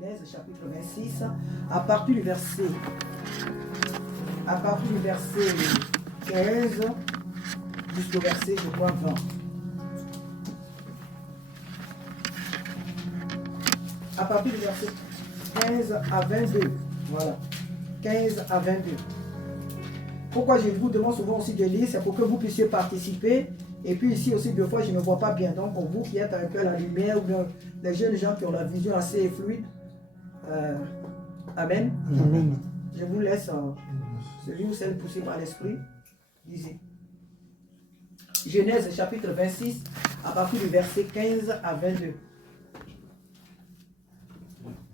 Genèse chapitre 26, à partir du verset 15 jusqu'au verset, je crois, 20. À partir du verset 15 à 22. Voilà. 15 à 22. Pourquoi je vous demande souvent aussi de lire, c'est pour que vous puissiez participer. Et puis ici aussi, deux fois, je ne vois pas bien. Donc, pour vous qui êtes un peu à la lumière, ou bien les jeunes gens qui ont la vision assez fluide. Amen. Amen. Je vous laisse celui ou celle poussée par l'esprit. Lisez. Genèse chapitre 26, à partir du verset 15 à 22.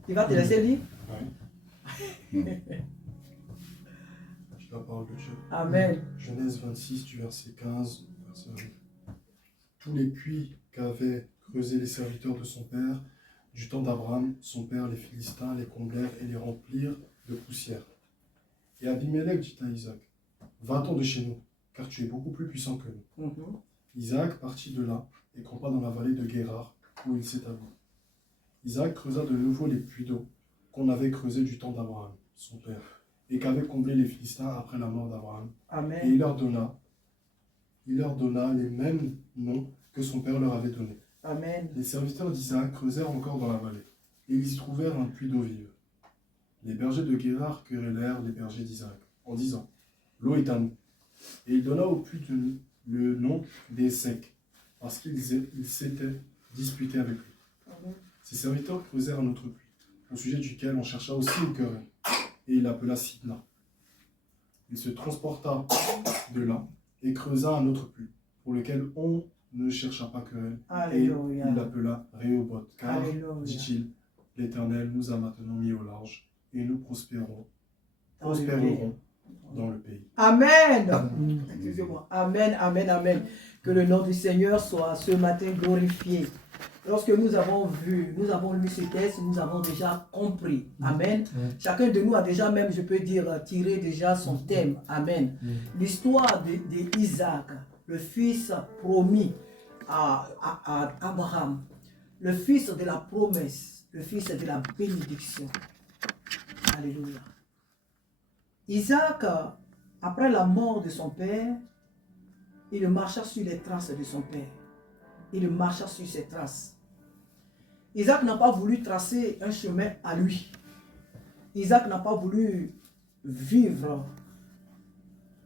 Tu vas te laisser lire? Oui. La parole de Dieu. Amen. Genèse 26 du verset 15. Verset 1. Tous les puits qu'avaient creusés les serviteurs de son père, du temps d'Abraham, son père, les Philistins, les comblèrent et les remplirent de poussière. Et Abimelech dit à Isaac, va-t'en de chez nous, car tu es beaucoup plus puissant que nous. Isaac partit de là et campa dans la vallée de Guérar, où il s'établit. Isaac creusa de nouveau les puits d'eau qu'on avait creusés du temps d'Abraham, son père, et qu'avaient comblé les Philistins après la mort d'Abraham. Amen. Et il leur donna les mêmes noms que son père leur avait donnés. Amen. Les serviteurs d'Isaac creusèrent encore dans la vallée, et ils y trouvèrent un puits d'eau vive. Les bergers de Guérar querellèrent les bergers d'Isaac, en disant, l'eau est à nous. Et il donna au puits le nom des secs, parce qu'ils s'étaient disputés avec lui. Amen. Ses serviteurs creusèrent un autre puits, au sujet duquel on chercha aussi une querelle, et il l'appela Sidna. Il se transporta de là, et creusa un autre puits, pour lequel on ne chercha pas querelle, et il l'appela Rehoboth, car, dit-il, l'Éternel nous a maintenant mis au large, et nous prospérerons dans le pays. Amen. Excusez-moi. Amen, amen, amen. Que le nom du Seigneur soit ce matin glorifié. Lorsque nous avons lu ce texte, nous avons déjà compris. Amen. Chacun de nous a déjà même, je peux dire, tiré déjà son thème. Amen. L'histoire d'Isaac, le fils promis à Abraham, le fils de la promesse, le fils de la bénédiction. Alléluia. Isaac, après la mort de son père, il marcha sur les traces de son père. Il marcha sur ses traces. Isaac n'a pas voulu tracer un chemin à lui. Isaac n'a pas voulu vivre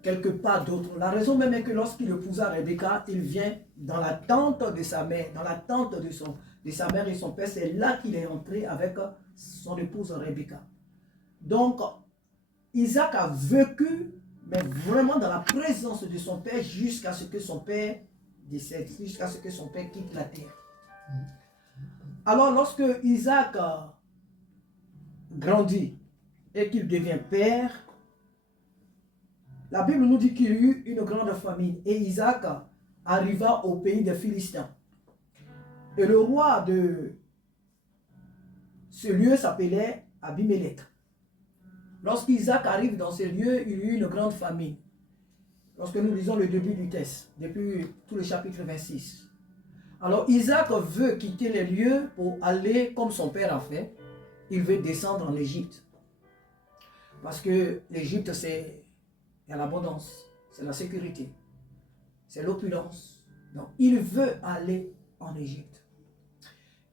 quelque part d'autre. La raison même est que lorsqu'il épousa Rebecca, il vient dans la tente de sa mère, dans la tente de sa mère et son père. C'est là qu'il est entré avec son épouse Rebecca. Donc, Isaac a vécu, mais vraiment dans la présence de son père jusqu'à ce que son père décède, jusqu'à ce que son père quitte la terre. Alors, lorsque Isaac grandit et qu'il devient père, la Bible nous dit qu'il y eut une grande famine et Isaac arriva au pays des Philistins. Et le roi de ce lieu s'appelait Abimelech. Lorsqu'Isaac arrive dans ce lieu, il y eut une grande famine. Lorsque nous lisons le début du texte, depuis tout le chapitre 26. Alors Isaac veut quitter les lieux pour aller, comme son père a fait, il veut descendre en Égypte. Parce que l'Égypte, c'est l'abondance, c'est la sécurité, c'est l'opulence. Donc il veut aller en Égypte.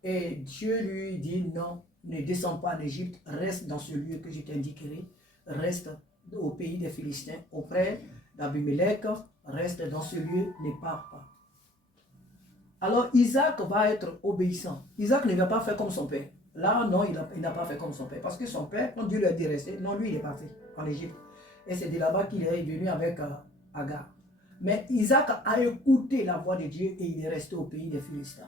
Et Dieu lui dit non, ne descends pas en Égypte, reste dans ce lieu que je t'indiquerai, reste au pays des Philistins, auprès d'Abimelech, reste dans ce lieu, ne pars pas. Alors Isaac va être obéissant. Isaac ne va pas faire comme son père. Là, non, il n'a pas fait comme son père. Parce que son père, quand Dieu lui a dit rester, non, lui, il est parti en Égypte. Et c'est de là-bas qu'il est venu avec Agar. Mais Isaac a écouté la voix de Dieu et il est resté au pays des Philistins.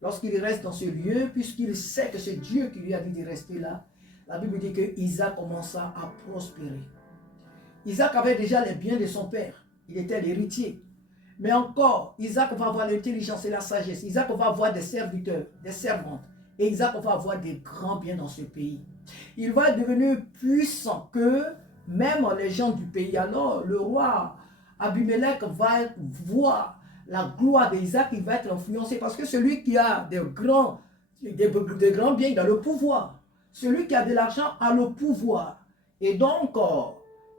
Lorsqu'il reste dans ce lieu, puisqu'il sait que c'est Dieu qui lui a dit de rester là, la Bible dit que Isaac commença à prospérer. Isaac avait déjà les biens de son père. Il était l'héritier. Mais encore, Isaac va avoir l'intelligence et la sagesse. Isaac va avoir des serviteurs, des servantes. Et Isaac va avoir des grands biens dans ce pays. Il va devenir puissant que même les gens du pays. Alors, le roi Abimelech va voir la gloire d'Isaac, il va être influencé. Parce que celui qui a des grands des grands biens, il a le pouvoir. Celui qui a de l'argent a le pouvoir. Et donc,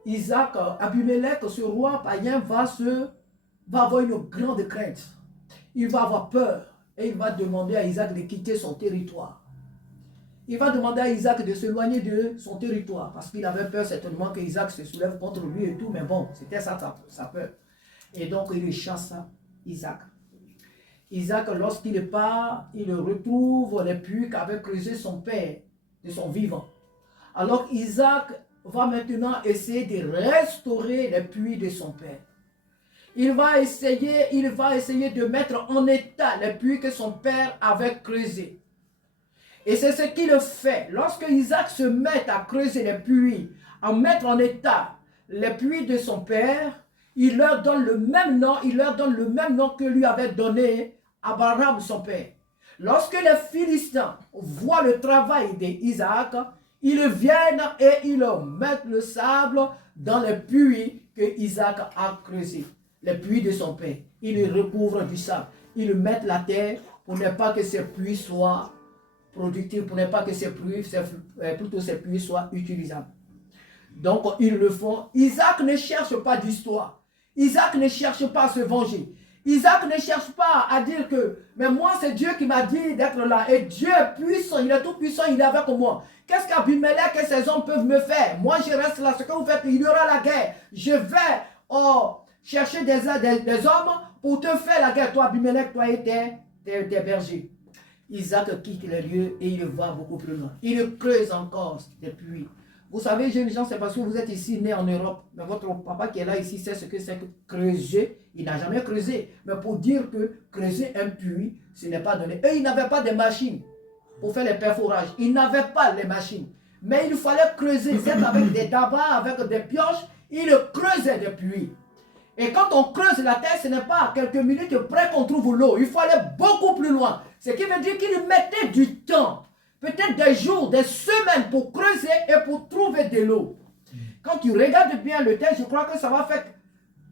Isaac, Abimelech, ce roi païen, va avoir une grande crainte. Il va avoir peur et il va demander à Isaac de quitter son territoire. Il va demander à Isaac de s'éloigner de son territoire parce qu'il avait peur certainement que Isaac se soulève contre lui et tout, mais bon, c'était ça sa peur. Et donc, il chasse Isaac. Isaac, lorsqu'il part, il retrouve les puits qu'avait creusé son père de son vivant. Alors, Isaac va maintenant essayer de restaurer les puits de son père. Il va essayer de mettre en état les puits que son père avait creusés. Et c'est ce qu'il fait. Lorsque Isaac se met à creuser les puits, à mettre en état les puits de son père, il leur donne le même nom, que lui avait donné Abraham, son père. Lorsque les Philistins voient le travail d'Isaac, ils viennent et ils mettent le sable dans les puits que Isaac a creusés, les puits de son père. Ils les recouvrent du sable. Ils mettent la terre pour ne pas que ces puits soient productifs, pour ne pas que ces puits soient utilisables. Donc, ils le font. Isaac ne cherche pas d'histoire. Isaac ne cherche pas à se venger. Isaac ne cherche pas à dire que, mais moi c'est Dieu qui m'a dit d'être là. Et Dieu est puissant, il est tout puissant, il est avec moi. Qu'est-ce qu'Abimelech et ses hommes peuvent me faire? Moi je reste là, ce que vous faites, il y aura la guerre. Je vais chercher des hommes pour te faire la guerre. Toi Abimelech, toi et tes bergers. Isaac quitte les lieux et il va beaucoup plus loin. Il creuse encore des puits. Vous savez, jeunes gens, c'est parce que vous êtes ici, nés en Europe. Mais votre papa qui est là ici sait ce que c'est que creuser. Il n'a jamais creusé. Mais pour dire que creuser un puits, ce n'est pas donné. Eux, ils n'avaient pas de machines pour faire les perforages. Ils n'avaient pas les machines. Mais il fallait creuser. C'est avec des dabas, avec des pioches. Ils creusaient des puits. Et quand on creuse la terre, ce n'est pas à quelques minutes près qu'on trouve l'eau. Il faut aller beaucoup plus loin. Ce qui veut dire qu'ils mettaient du temps. Peut-être des jours, des semaines pour creuser et pour trouver de l'eau. Quand tu regardes bien le texte, je crois que ça va faire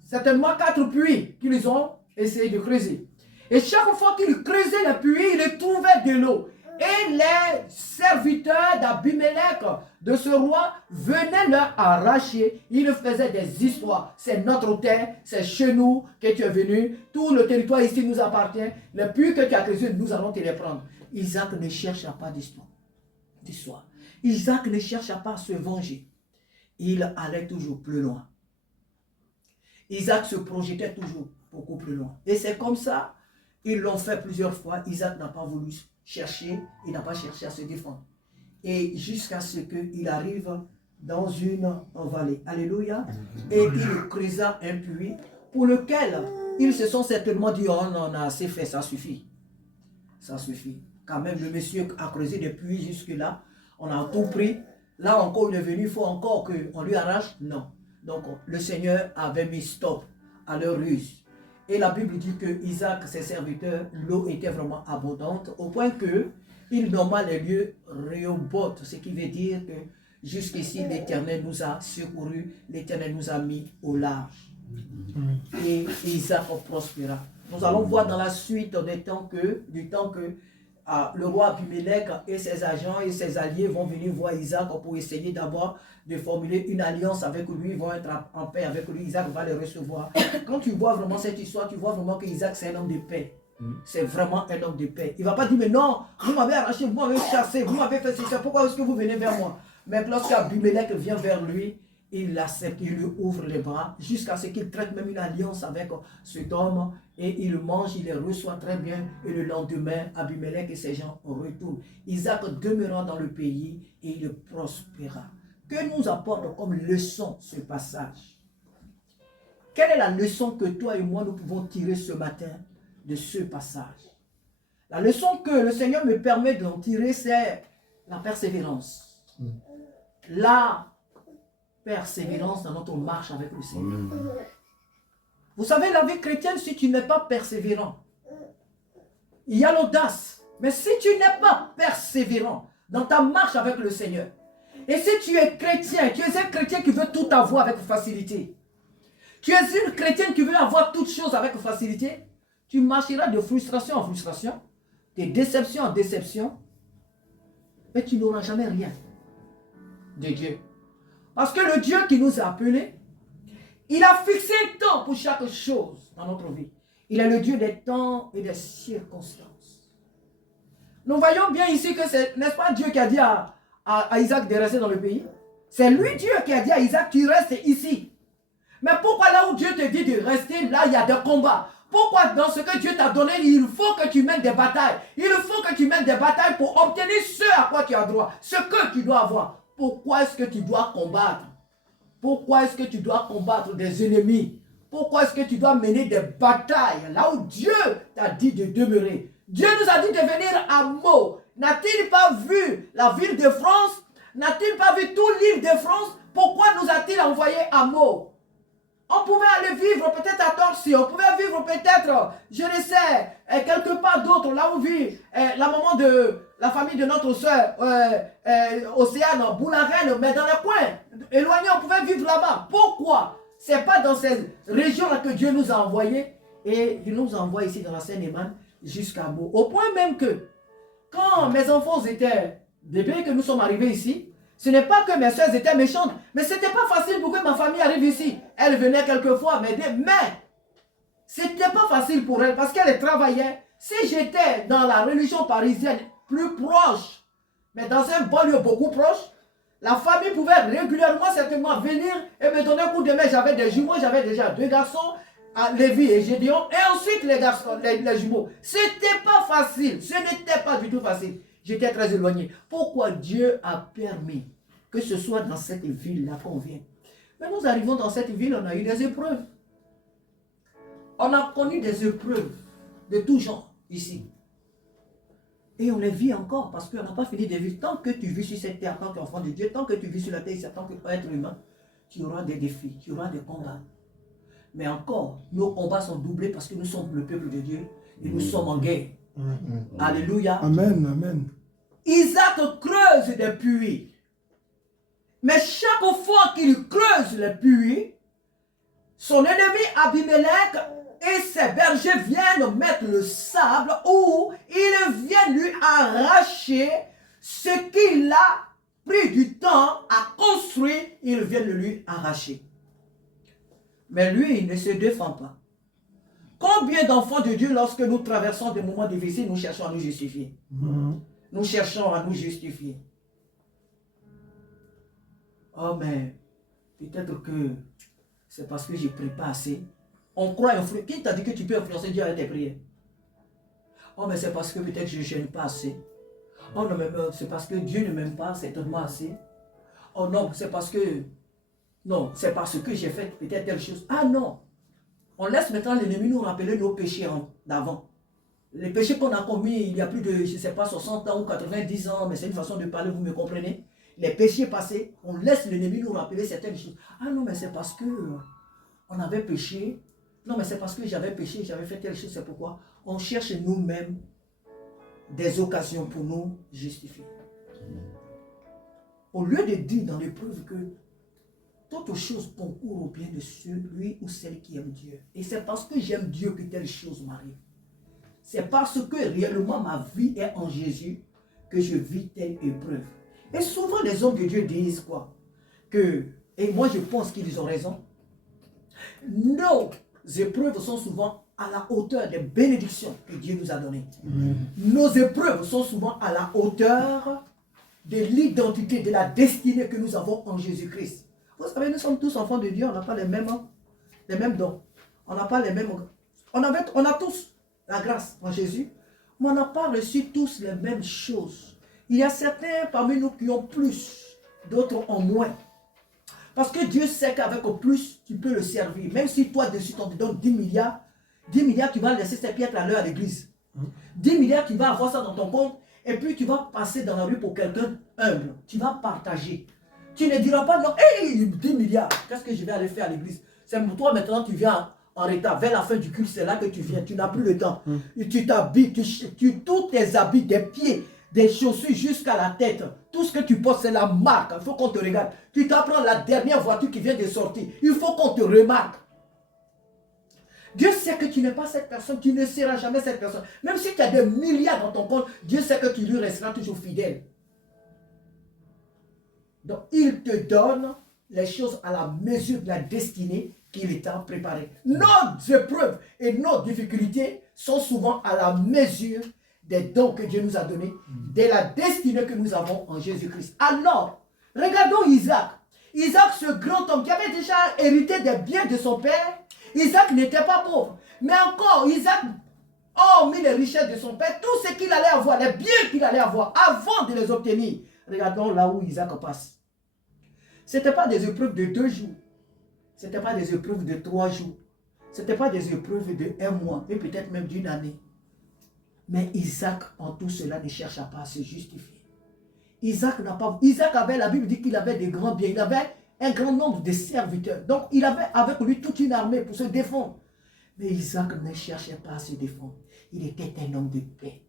certainement 4 puits qu'ils ont essayé de creuser. Et chaque fois qu'ils creusaient le puits, ils trouvaient de l'eau. Et les serviteurs d'Abimelech, de ce roi, venaient leur arracher. Ils faisaient des histoires. C'est notre terre, c'est chez nous que tu es venu. Tout le territoire ici nous appartient. Les puits que tu as creusés, nous allons te les prendre. Isaac ne chercha pas d'histoire. Isaac ne chercha pas à se venger. Il allait toujours plus loin. Isaac se projetait toujours beaucoup plus loin. Et c'est comme ça, ils l'ont fait plusieurs fois. Isaac n'a pas voulu chercher, il n'a pas cherché à se défendre. Et jusqu'à ce qu'il arrive dans une vallée. Alléluia. Et il creusa un puits pour lequel ils se sont certainement dit, oh, on a assez fait, ça suffit. Ça suffit. Quand même, le monsieur a creusé des puits jusque-là. On a tout pris. Là encore, il est venu, il faut encore qu'on lui arrache. Non. Donc, le Seigneur avait mis stop à leur ruse. Et la Bible dit que Isaac, ses serviteurs, l'eau était vraiment abondante, au point que il nomma les lieux Rehoboth, ce qui veut dire que jusqu'ici, l'Éternel nous a secourus, l'Éternel nous a mis au large. Et Isaac prospéra. Nous allons voir dans la suite du temps que le roi Abimelech et ses agents et ses alliés vont venir voir Isaac pour essayer d'abord de formuler une alliance avec lui, ils vont être en paix avec lui, Isaac va les recevoir. Quand tu vois vraiment cette histoire, tu vois vraiment que Isaac c'est un homme de paix. C'est vraiment un homme de paix. Il ne va pas dire, mais non, vous m'avez arraché, vous m'avez chassé, vous m'avez fait ceci, pourquoi est-ce que vous venez vers moi? Mais lorsqu'Abimelech vient vers lui, il l'accepte, il lui ouvre les bras jusqu'à ce qu'il traite même une alliance avec cet homme et il mange, il les reçoit très bien et le lendemain, Abimelech et ses gens retournent. Isaac demeura dans le pays et il prospéra. Que nous apporte comme leçon ce passage? Quelle est la leçon que toi et moi nous pouvons tirer ce matin de ce passage? La leçon que le Seigneur me permet d'en tirer, c'est la persévérance. La persévérance dans notre marche avec le Seigneur. Vous savez, la vie chrétienne, si tu n'es pas persévérant, il y a l'audace. Mais si tu n'es pas persévérant dans ta marche avec le Seigneur, et si tu es chrétien, tu es un chrétien qui veut tout avoir avec facilité, tu es une chrétienne qui veut avoir toutes choses avec facilité, tu marcheras de frustration en frustration, de déception en déception, mais tu n'auras jamais rien de Dieu. Parce que le Dieu qui nous a appelés, il a fixé un temps pour chaque chose dans notre vie. Il est le Dieu des temps et des circonstances. Nous voyons bien ici que c'est, n'est-ce pas Dieu qui a dit à Isaac de rester dans le pays? C'est lui Dieu qui a dit à Isaac, tu restes ici. Mais pourquoi là où Dieu te dit de rester, là il y a des combats? Pourquoi dans ce que Dieu t'a donné, il faut que tu mènes des batailles? Il faut que tu mènes des batailles pour obtenir ce à quoi tu as droit, ce que tu dois avoir. Pourquoi est-ce que tu dois combattre? Pourquoi est-ce que tu dois combattre des ennemis? Pourquoi est-ce que tu dois mener des batailles là où Dieu t'a dit de demeurer? Dieu nous a dit de venir à Meaux. N'a-t-il pas vu la ville de France? N'a-t-il pas vu toute l'île de France? Pourquoi nous a-t-il envoyé à Meaux? On pouvait aller vivre peut-être à Torcy, on pouvait vivre peut-être, je ne sais, quelque part d'autre, là où vit la maman de la famille de notre soeur, Océane, Boularène, mais dans les coins éloignés, on pouvait vivre là-bas. Pourquoi? Ce n'est pas dans ces régions-là que Dieu nous a envoyés, et il nous envoie ici dans la Seine-et-Marne jusqu'à Meaux. Au point même que, quand mes enfants étaient bébés, que nous sommes arrivés ici, ce n'est pas que mes soeurs étaient méchantes, mais ce n'était pas facile pour que ma famille arrive ici. Elle venait quelquefois m'aider, mais ce n'était pas facile pour elle parce qu'elle travaillait. Si j'étais dans la religion parisienne plus proche, mais dans un banlieue beaucoup proche, la famille pouvait régulièrement certainement venir et me donner un coup de main. J'avais des jumeaux, j'avais déjà 2 garçons, Lévi et Gédéon, et ensuite les garçons, les jumeaux. Ce n'était pas facile, ce n'était pas du tout facile. J'étais très éloigné. Pourquoi Dieu a permis que ce soit dans cette ville-là qu'on vient? Mais nous arrivons dans cette ville, on a eu des épreuves. On a connu des épreuves de tout genre ici. Et on les vit encore parce qu'on n'a pas fini de vivre. Tant que tu vis sur cette terre, tant qu'enfant de Dieu, tant que tu vis sur la terre, en tant qu'être humain, tu auras des défis, tu auras des combats. Mais encore, nos combats sont doublés parce que nous sommes le peuple de Dieu et nous sommes en guerre. Alléluia. Amen, amen. Isaac creuse des puits. Mais chaque fois qu'il creuse les puits, son ennemi Abimelech et ses bergers viennent mettre le sable ou ils viennent lui arracher ce qu'il a pris du temps à construire, ils viennent lui arracher. Mais lui, il ne se défend pas. Combien d'enfants de Dieu, lorsque nous traversons des moments difficiles, nous cherchons à nous justifier? Nous cherchons à nous justifier. Oh, mais peut-être que c'est parce que je ne prie pas assez. On croit influencer. Qui t'a dit que tu peux influencer Dieu avec tes prières? Oh, mais c'est parce que peut-être je ne gêne pas assez. Oh non, mais c'est parce que Dieu ne m'aime pas certainement assez. Oh non, c'est parce que... Non, c'est parce que j'ai fait peut-être telle chose. Ah non. On laisse maintenant l'ennemi nous rappeler nos péchés d'avant. Les péchés qu'on a commis il y a plus de, je ne sais pas, 60 ans ou 90 ans, mais c'est une façon de parler, vous me comprenez? Les péchés passés, on laisse l'ennemi nous rappeler certaines choses. Ah non, mais c'est parce que on avait péché. Non, mais c'est parce que j'avais péché, j'avais fait telle chose, c'est pourquoi on cherche nous-mêmes des occasions pour nous justifier. Au lieu de dire dans l'épreuve que toute chose concourt au bien de celui ou celle qui aime Dieu. Et c'est parce que j'aime Dieu que telle chose m'arrive. C'est parce que réellement ma vie est en Jésus que je vis telle épreuve. Et souvent les hommes de Dieu disent quoi? Et moi je pense qu'ils ont raison. Nos épreuves sont souvent à la hauteur des bénédictions que Dieu nous a données. Nos épreuves sont souvent à la hauteur de l'identité, de la destinée que nous avons en Jésus-Christ. Vous savez, nous sommes tous enfants de Dieu, on n'a pas les mêmes dons. On n'a pas les mêmes... On a tous la grâce en Jésus, mais on n'a pas reçu tous les mêmes choses. Il y a certains parmi nous qui ont plus, d'autres ont moins. Parce que Dieu sait qu'avec plus, tu peux le servir. Même si toi, dessus, on te donne 10 milliards, tu vas laisser ces piètres à l'heure à l'église. 10 milliards, tu vas avoir ça dans ton compte, et puis tu vas passer dans la rue pour quelqu'un humble. Tu vas partager. Tu ne diras pas, non, hey, 10 milliards, qu'est-ce que je vais aller faire à l'église? C'est pour toi maintenant, tu viens en retard. Vers la fin du culte, c'est là que tu viens. Tu n'as plus le temps. Et tu t'habilles, tous tes habits, des pieds, des chaussures jusqu'à la tête. Tout ce que tu portes, c'est la marque. Il faut qu'on te regarde. Tu t'apprends la dernière voiture qui vient de sortir. Il faut qu'on te remarque. Dieu sait que tu n'es pas cette personne, tu ne seras jamais cette personne. Même si tu as des milliards dans ton compte, Dieu sait que tu lui resteras toujours fidèle. Donc, il te donne les choses à la mesure de la destinée qu'il t'a préparée. Nos épreuves et nos difficultés sont souvent à la mesure des dons que Dieu nous a donnés, de la destinée que nous avons en Jésus-Christ. Alors, regardons Isaac. Isaac, ce grand homme qui avait déjà hérité des biens de son père, Isaac n'était pas pauvre. Mais encore, Isaac, hormis les richesses de son père, tout ce qu'il allait avoir, les biens qu'il allait avoir, avant de les obtenir, regardons là où Isaac passe. Ce n'était pas des épreuves de 2 jours. Ce n'était pas des épreuves de 3 jours. Ce n'était pas des épreuves de 1 mois, et peut-être même d'1 année. Mais Isaac, en tout cela, ne chercha pas à se justifier. Isaac avait, la Bible dit qu'il avait des grands biens. Il avait un grand nombre de serviteurs. Donc, il avait avec lui toute une armée pour se défendre. Mais Isaac ne cherchait pas à se défendre. Il était un homme de paix.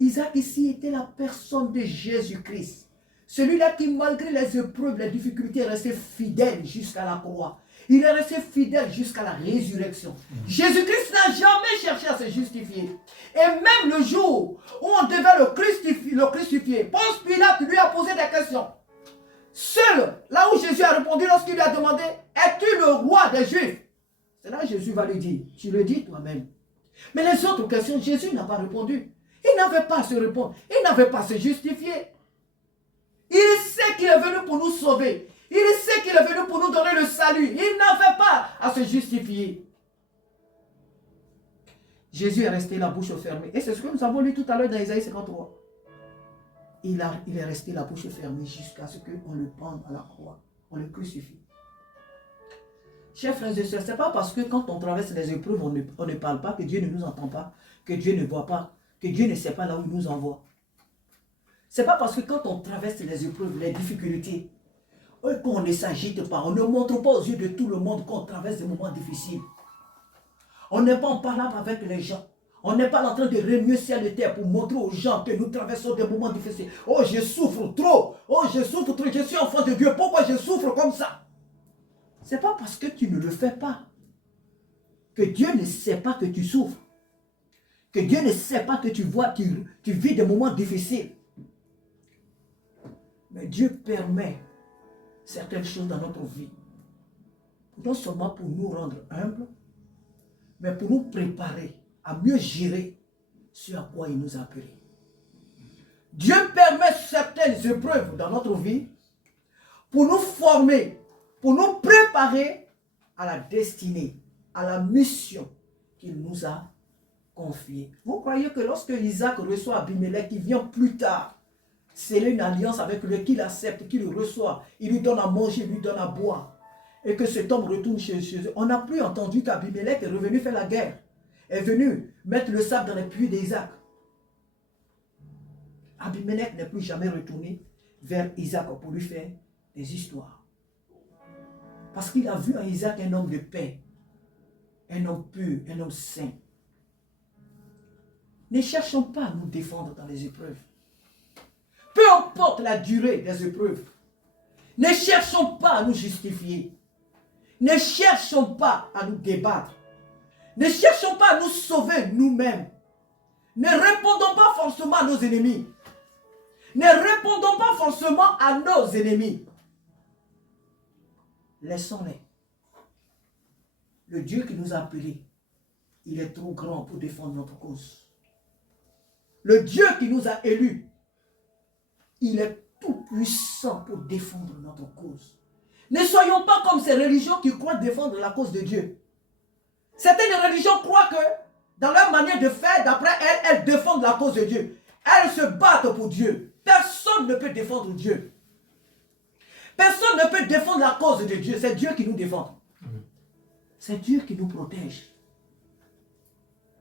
Isaac ici était la personne de Jésus-Christ. Celui-là qui, malgré les épreuves, les difficultés, est resté fidèle jusqu'à la croix. Il est resté fidèle jusqu'à la résurrection. Jésus-Christ n'a jamais cherché à se justifier. Et même le jour où on devait le crucifier, Ponce Pilate lui a posé des questions. Seul, là où Jésus a répondu lorsqu'il lui a demandé, es-tu le roi des Juifs? C'est là que Jésus va lui dire, tu le dis toi-même. Mais les autres questions, Jésus n'a pas répondu. Il n'avait pas à se répondre. Il n'avait pas à se justifier. Il sait qu'il est venu pour nous sauver. Il sait qu'il est venu pour nous donner le salut. Il n'avait pas à se justifier. Jésus est resté la bouche fermée. Et c'est ce que nous avons lu tout à l'heure dans Isaïe 53. Il est resté la bouche fermée jusqu'à ce qu'on le pende à la croix. On le crucifie. Chers frères et sœurs, ce n'est pas parce que quand on traverse les épreuves, on ne parle pas, que Dieu ne nous entend pas, que Dieu ne voit pas, que Dieu ne sait pas là où il nous envoie. Ce n'est pas parce que quand on traverse les épreuves, les difficultés, qu'on ne s'agite pas, on ne montre pas aux yeux de tout le monde qu'on traverse des moments difficiles. On n'est pas en parlant avec les gens. On n'est pas en train de remuer ciel et terre pour montrer aux gens que nous traversons des moments difficiles. Oh, je souffre trop. Oh, je souffre trop. Je suis enfant de Dieu. Pourquoi je souffre comme ça? Ce n'est pas parce que tu ne le fais pas que Dieu ne sait pas que tu souffres. Que Dieu ne sait pas que tu vis des moments difficiles. Mais Dieu permet certaines choses dans notre vie. Non seulement pour nous rendre humbles, mais pour nous préparer à mieux gérer ce à quoi il nous a appelés. Dieu permet certaines épreuves dans notre vie pour nous former, pour nous préparer à la destinée, à la mission qu'il nous a confiée. Vous croyez que lorsque Isaac reçoit Abimelech, qui vient plus tard sceller une alliance avec lui, qu'il accepte, qu'il le reçoit, il lui donne à manger, il lui donne à boire, et que cet homme retourne chez eux. On n'a plus entendu qu'Abimelech est revenu faire la guerre, est venu mettre le sable dans les puits d'Isaac. Abimelech n'est plus jamais retourné vers Isaac pour lui faire des histoires. Parce qu'il a vu en Isaac un homme de paix, un homme pur, un homme saint. Ne cherchons pas à nous défendre dans les épreuves. Peu importe la durée des épreuves, ne cherchons pas à nous justifier. Ne cherchons pas à nous débattre. Ne cherchons pas à nous sauver nous-mêmes. Ne répondons pas forcément à nos ennemis. Ne répondons pas forcément à nos ennemis. Laissons-les. Le Dieu qui nous a appelés, il est trop grand pour défendre notre cause. Le Dieu qui nous a élus, il est tout puissant pour défendre notre cause. Ne soyons pas comme ces religions qui croient défendre la cause de Dieu. Certaines religions croient que, dans leur manière de faire, d'après elles défendent la cause de Dieu. Elles se battent pour Dieu. Personne ne peut défendre Dieu. Personne ne peut défendre la cause de Dieu. C'est Dieu qui nous défend. C'est Dieu qui nous protège.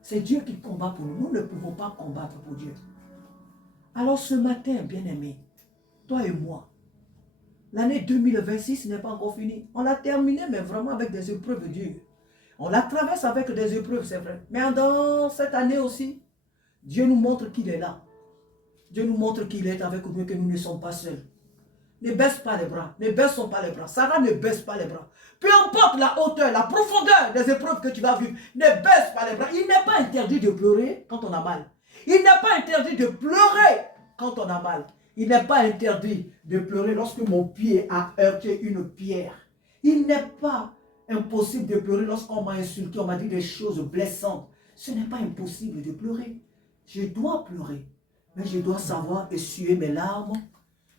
C'est Dieu qui combat pour nous. Nous ne pouvons pas combattre pour Dieu. Alors ce matin, bien-aimé, toi et moi, l'année 2026 n'est pas encore finie. On l'a terminé, mais vraiment avec des épreuves dures. On la traverse avec des épreuves, c'est vrai. Mais dans cette année aussi, Dieu nous montre qu'il est là. Dieu nous montre qu'il est avec nous et que nous ne sommes pas seuls. Ne baisse pas les bras. Ne baissons pas les bras. Sarah ne baisse pas les bras. Peu importe la hauteur, la profondeur des épreuves que tu vas vivre, ne baisse pas les bras. Il n'est pas interdit de pleurer quand on a mal. Il n'est pas interdit de pleurer quand on a mal. Il n'est pas interdit de pleurer lorsque mon pied a heurté une pierre. Il n'est pas impossible de pleurer lorsqu'on m'a insulté, on m'a dit des choses blessantes. Ce n'est pas impossible de pleurer. Je dois pleurer. Mais je dois savoir essuyer mes larmes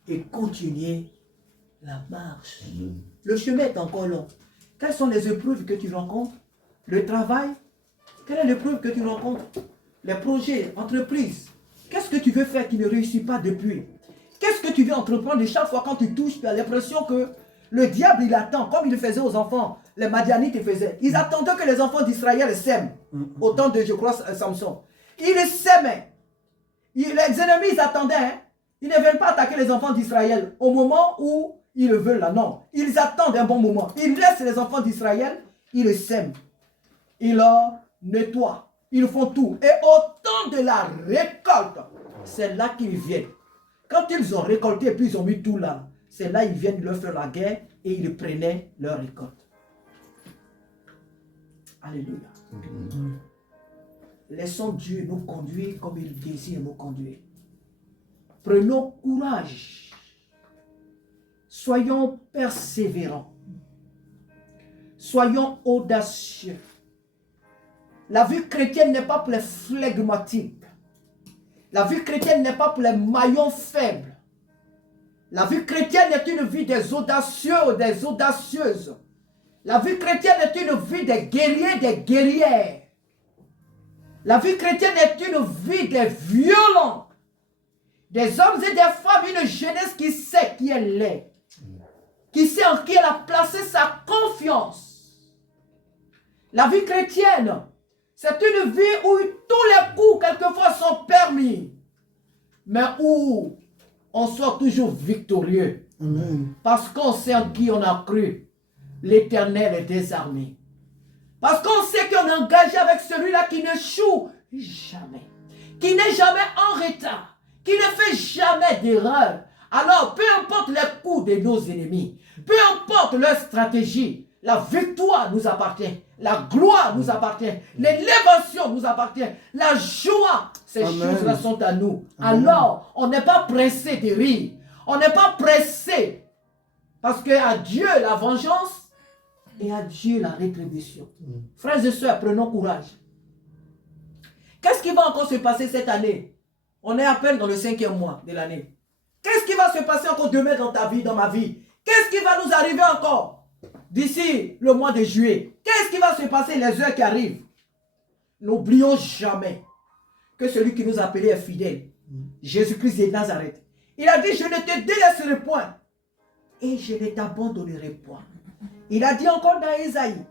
et continuer la marche. Le chemin est encore long. Quelles sont les épreuves que tu rencontres? Le travail? Quelle est l'épreuve que tu rencontres? Les projets, entreprises. Qu'est-ce que tu veux faire qui ne réussit pas depuis? Qu'est-ce que tu veux entreprendre? Et chaque fois quand tu touches, tu as l'impression que le diable, il attend, comme il le faisait aux enfants. Les Madianites le faisaient. Ils attendaient que les enfants d'Israël sèment. Au temps de, je crois, Samson. Ils sèmaient. Les ennemis, ils attendaient. Hein. Ils ne veulent pas attaquer les enfants d'Israël au moment où ils le veulent là. Non. Ils attendent un bon moment. Ils laissent les enfants d'Israël, ils les sèment. Ils leur nettoient. Ils font tout. Et au temps de la récolte, c'est là qu'ils viennent. Quand ils ont récolté et puis ils ont mis tout là, c'est là qu'ils viennent leur faire la guerre et ils prenaient leur récolte. Alléluia. Laissons Dieu nous conduire comme il désire nous conduire. Prenons courage. Soyons persévérants. Soyons audacieux. La vie chrétienne n'est pas pour les flegmatiques. La vie chrétienne n'est pas pour les maillons faibles. La vie chrétienne est une vie des audacieux ou des audacieuses. La vie chrétienne est une vie des guerriers, des guerrières. La vie chrétienne est une vie des violents. Des hommes et des femmes, une jeunesse qui sait qui elle est. Qui sait en qui elle a placé sa confiance. La vie chrétienne, c'est une vie où tous les coups, quelquefois, sont permis. Mais où on soit toujours victorieux. Amen. Parce qu'on sait en qui on a cru. L'Éternel est des armées. Parce qu'on sait qu'on est engagé avec celui-là qui n'échoue jamais. Qui n'est jamais en retard. Qui ne fait jamais d'erreur. Alors, peu importe les coups de nos ennemis, peu importe leur stratégie, la victoire nous appartient. La gloire nous appartient. L'élévation nous appartient. La joie, ces choses-là sont à nous. Amen. Alors, on n'est pas pressé de rire. On n'est pas pressé. Parce qu'à Dieu la vengeance et à Dieu la rétribution. Frères et sœurs, prenons courage. Qu'est-ce qui va encore se passer cette année? On est à peine dans le 5e mois de l'année. Qu'est-ce qui va se passer encore demain dans ta vie, dans ma vie? Qu'est-ce qui va nous arriver encore d'ici le mois de juillet? Qu'est-ce qui va se passer les heures qui arrivent? N'oublions jamais que celui qui nous a appelés est fidèle. Jésus-Christ de Nazareth. Il a dit, je ne te délaisserai point et je ne t'abandonnerai point. Il a dit encore dans Isaïe,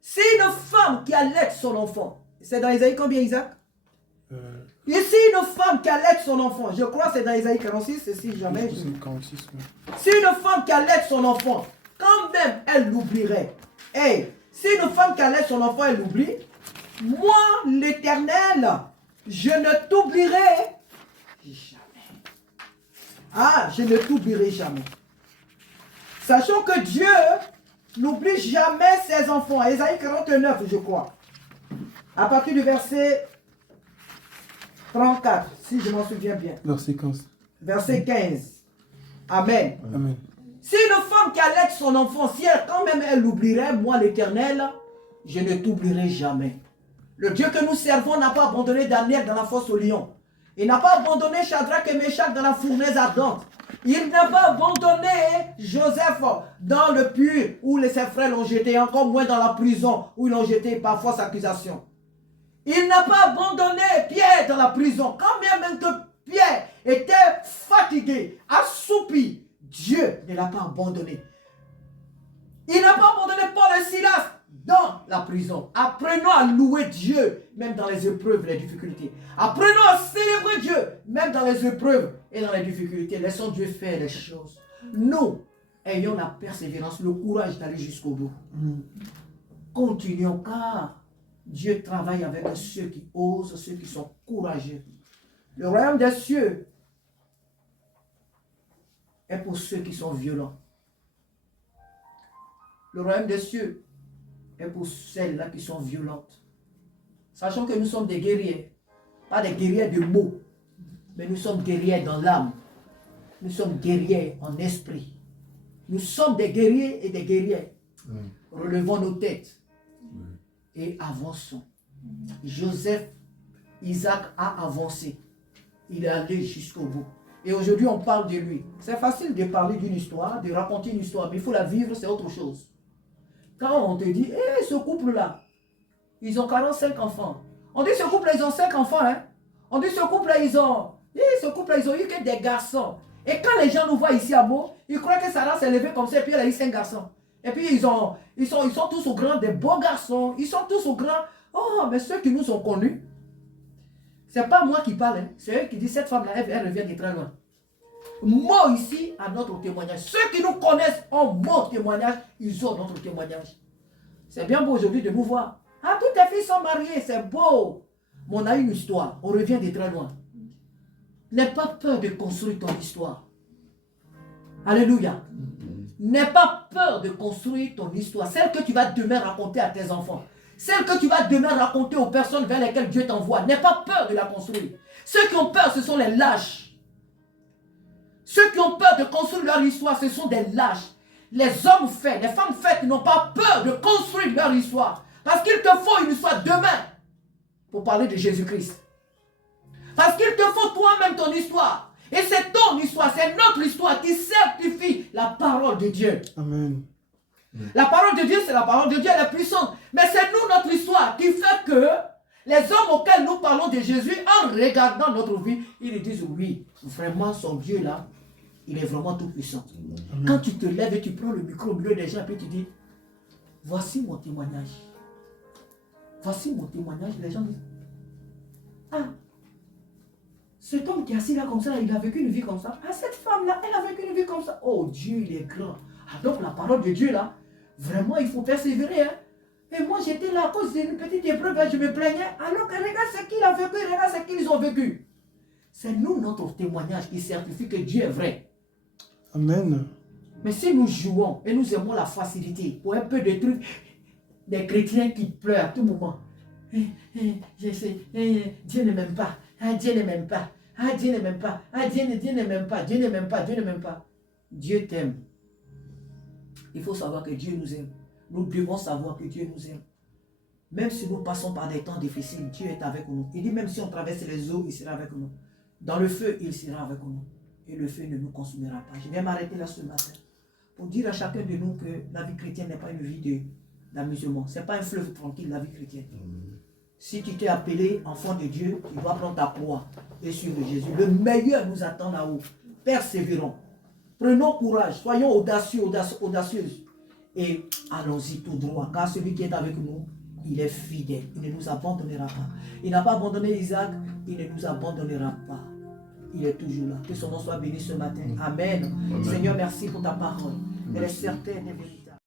si une femme qui allait son enfant, c'est dans Isaïe combien, Isaac? Ici, une femme qui allait son enfant, je crois que c'est dans Isaïe 46, et si jamais... Si une femme qui allait son enfant, quand même elle l'oublierait. Et si une femme qui allait son enfant, elle l'oublie, moi, l'Éternel, je ne t'oublierai jamais. Ah, je ne t'oublierai jamais. Sachant que Dieu n'oublie jamais ses enfants. Isaïe 49, je crois. À partir du verset 34, si je m'en souviens bien. Verset 15. Verset 15. Amen. Amen. Si une femme qui allait son enfant, si elle, quand même elle l'oublierait, moi l'Éternel, je ne t'oublierai jamais. Le Dieu que nous servons n'a pas abandonné Daniel dans la fosse au lion. Il n'a pas abandonné Shadrach et Meshach dans la fournaise ardente. Il n'a pas abandonné Joseph dans le puits où ses frères l'ont jeté, encore moins dans la prison où ils l'ont jeté par fausse accusation. Il n'a pas abandonné Pierre dans la prison. Quand même que Pierre était fatigué, assoupi, Dieu ne l'a pas abandonné. Il n'a pas abandonné Paul et Silas dans la prison. Apprenons à louer Dieu, même dans les épreuves et les difficultés. Apprenons à célébrer Dieu, même dans les épreuves et dans les difficultés. Laissons Dieu faire les choses. Nous, ayons la persévérance, le courage d'aller jusqu'au bout. Continuons, car Dieu travaille avec ceux qui osent, ceux qui sont courageux. Le royaume des cieux est pour ceux qui sont violents. Le royaume des cieux est pour celles-là qui sont violentes. Sachant que nous sommes des guerriers, pas des guerriers de mots, mais nous sommes guerriers dans l'âme. Nous sommes guerriers en esprit. Nous sommes des guerriers et des guerrières. Relevons nos têtes et avançons. Joseph, Isaac a avancé. Il est allé jusqu'au bout. Et aujourd'hui, on parle de lui. C'est facile de parler d'une histoire, de raconter une histoire, mais il faut la vivre, c'est autre chose. Quand on te dit, ce couple-là, ils ont 45 enfants. On dit, ce couple-là, ils ont 5 enfants. Hein? On dit, ce couple-là, ils ont eu que des garçons. Et quand les gens nous voient ici à Meaux, ils croient que Sarah s'est levée comme ça, et puis elle a eu 5 garçons. Et puis ils sont tous au grand, des beaux garçons. Ils sont tous au grand. Oh, mais ceux qui nous ont connus, c'est pas moi qui parle, hein. C'est eux qui disent, cette femme-là, elle revient de très loin. Moi ici, à notre témoignage. Ceux qui nous connaissent ont mon témoignage, ils ont notre témoignage. C'est bien beau aujourd'hui de nous voir. Ah, toutes tes filles sont mariées, c'est beau. Mais on a une histoire, on revient de très loin. N'aie pas peur de construire ton histoire. Alléluia. N'aie pas peur de construire ton histoire. Celle que tu vas demain raconter à tes enfants. Celle que tu vas demain raconter aux personnes vers lesquelles Dieu t'envoie. N'aie pas peur de la construire. Ceux qui ont peur, ce sont les lâches. Ceux qui ont peur de construire leur histoire, ce sont des lâches. Les hommes faits, les femmes faites n'ont pas peur de construire leur histoire. Parce qu'il te faut une histoire demain pour parler de Jésus-Christ. Parce qu'il te faut toi-même ton histoire. Et c'est ton histoire, c'est notre histoire qui certifie la parole de Dieu. Amen. La parole de Dieu, c'est la parole de Dieu, elle est puissante. Mais c'est nous, notre histoire, qui fait que les hommes auxquels nous parlons de Jésus, en regardant notre vie, ils disent oui, vraiment son Dieu là, il est vraiment tout puissant. Amen. Quand tu te lèves et tu prends le micro au milieu des gens et puis tu dis, voici mon témoignage. Voici mon témoignage. Les gens disent, ah, cet homme qui est assis là comme ça, il a vécu une vie comme ça. Ah, cette femme-là, elle a vécu une vie comme ça. Oh, Dieu, il est grand. Ah, donc la parole de Dieu là, vraiment, il faut persévérer. Hein? Et moi, j'étais là à cause d'une petite épreuve, je me plaignais. Alors que regarde ce qu'il a vécu, regarde ce qu'ils ont vécu. C'est nous, notre témoignage, qui certifie que Dieu est vrai. Amen. Mais si nous jouons et nous aimons la facilité pour un peu de trucs, des chrétiens qui pleurent à tout moment. Je sais, Dieu ne m'aime pas. Ah, Dieu ne m'aime pas. Ah, Dieu ne m'aime pas. Ah, Dieu ne m'aime pas. Dieu ne m'aime pas. Dieu ne m'aime pas. Dieu t'aime. Il faut savoir que Dieu nous aime. Nous devons savoir que Dieu nous aime. Même si nous passons par des temps difficiles, Dieu est avec nous. Il dit même si on traverse les eaux, il sera avec nous. Dans le feu, il sera avec nous. Et le feu ne nous consumera pas. Je vais m'arrêter là ce matin pour dire à chacun de nous que la vie chrétienne n'est pas une vie d'amusement. Ce n'est pas un fleuve tranquille, la vie chrétienne. Si tu t'es appelé enfant de Dieu, tu dois prendre ta croix et suivre Jésus. Le meilleur nous attend là-haut. Persévérons. Prenons courage. Soyons audacieux, audacieuses. Et allons-y tout droit. Car celui qui est avec nous, il est fidèle. Il ne nous abandonnera pas. Il n'a pas abandonné Isaac. Il ne nous abandonnera pas. Il est toujours là. Que son nom soit béni ce matin. Amen. Amen. Seigneur, merci pour ta parole. Elle est certaine et véritable.